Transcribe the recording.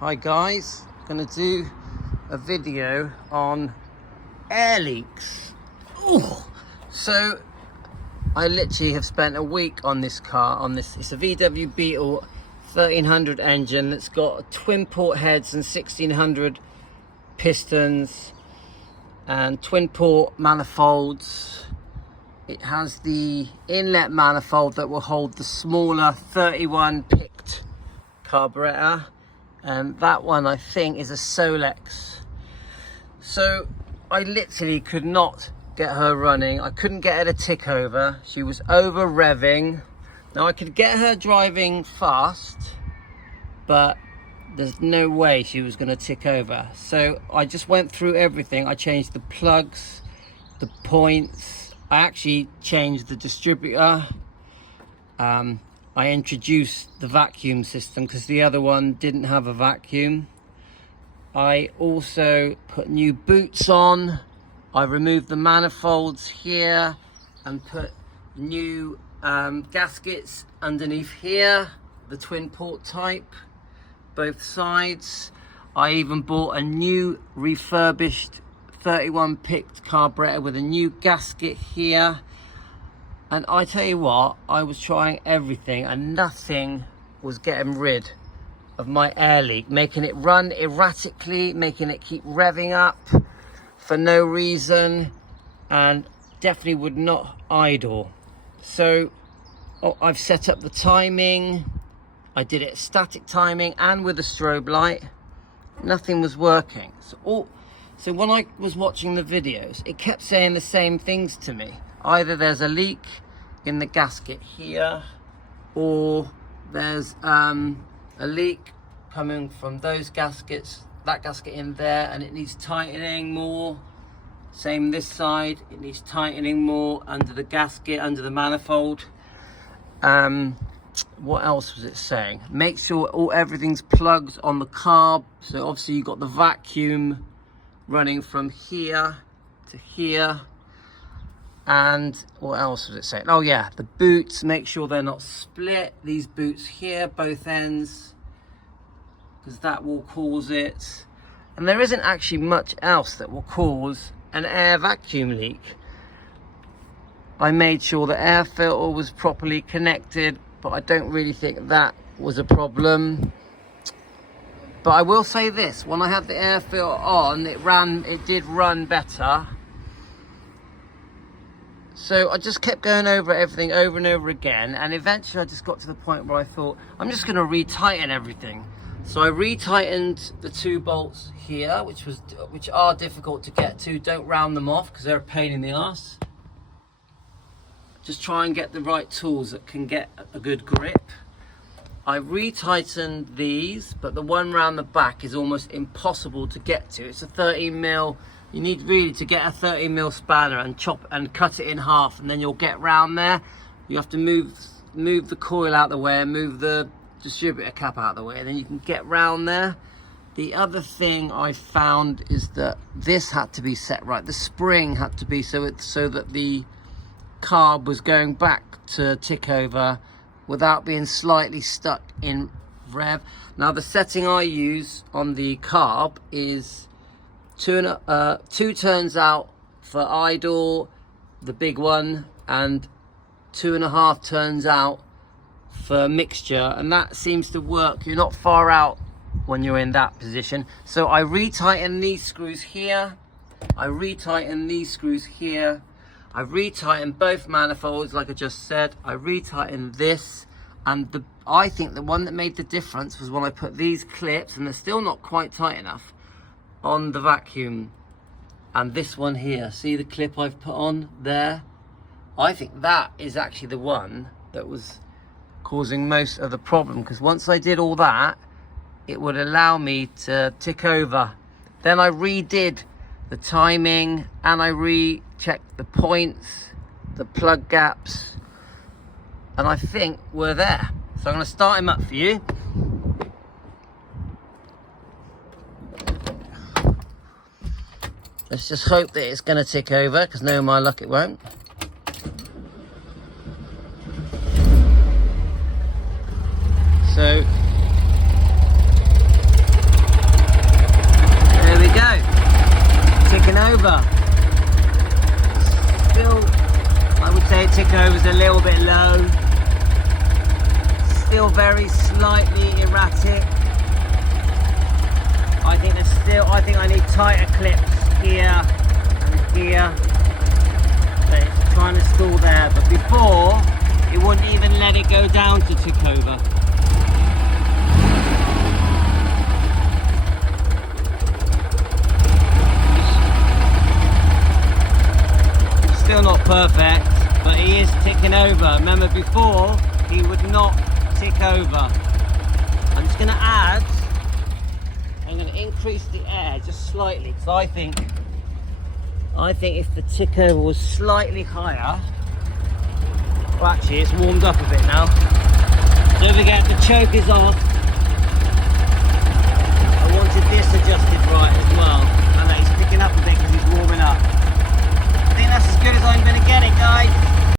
Hi guys, gonna do a video on air leaks. Ooh. So I literally have spent a week on this car, it's a VW Beetle 1300 engine that's got twin port heads and 1600 pistons and twin port manifolds. It has the inlet manifold that will hold the smaller 31 picked carburetor. And that one, I think, is a Solex. So I literally could not get her running. I couldn't get her to tick over. She was over revving. Now I could get her driving fast, but there's no way she was going to tick over. So I just went through everything. I changed the plugs, the points. I actually changed the distributor. I introduced the vacuum system because the other one didn't have a vacuum. I also put new boots on. I removed the manifolds here and put new gaskets underneath here, the twin port type, both sides. I even bought a new refurbished 31 picked carburetor with a new gasket here. And I tell you what, I was trying everything and nothing was getting rid of my air leak, making it run erratically, making it keep revving up for no reason, and definitely would not idle. So I've set up the timing. I did it static timing and with a strobe light. Nothing was working. So when I was watching the videos, it kept saying the same things to me. Either there's a leak in the gasket here, or there's a leak coming from those gaskets, that gasket in there, and it needs tightening more. Same this side, it needs tightening more under the gasket, under the manifold. What else was it saying? Make sure everything's plugged on the carb. So obviously you've got the vacuum running from here to here. And what else was it saying? Oh yeah, the boots, make sure they're not split. These boots here, both ends, because that will cause it. And there isn't actually much else that will cause an air vacuum leak. I made sure the air filter was properly connected, but I don't really think that was a problem. But I will say this, when I had the air filter on, it did run better. So I just kept going over everything over and over again, and eventually I just got to the point where I thought, I'm just going to retighten everything. So I retightened the two bolts here, which are difficult to get to. Don't round them off because they're a pain in the ass. Just try and get the right tools that can get a good grip. I retightened these, but the one round the back is almost impossible to get to. It's a 13mm. You need really to get a 30mm spanner and chop and cut it in half, and then you'll get round there. You have to move the coil out the way and move the distributor cap out the way, and then you can get round there. The other thing I found is that this had to be set right. The spring had to be so that the carb was going back to tick over without being slightly stuck in rev. Now the setting I use on the carb is two turns out for idle, the big one, and 2.5 turns out for mixture, and that seems to work. You're not far out when you're in that position. So I retighten these screws here, I retighten these screws here, I retighten both manifolds like I just said, I retighten this, and I think the one that made the difference was when I put these clips, and they're still not quite tight enough, on the vacuum. And this one here, see the clip I've put on there? I think that is actually the one that was causing most of the problem, because once I did all that, it would allow me to tick over. Then I redid the timing, and I rechecked the points, the plug gaps, and I think we're there. So I'm going to start him up for you. Let's just hope that it's going to tick over, because no my luck it won't. So still very slightly erratic. I think I need tighter clips here and here. But it's trying to stall there. But before, it wouldn't even let it go down to tick over. Still not perfect, but he is ticking over. Remember before, he would not tick over. I'm just going to add, I'm going to increase the air just slightly, because I think if the tick over was slightly higher, well actually it's warmed up a bit now. Don't forget the choke is off.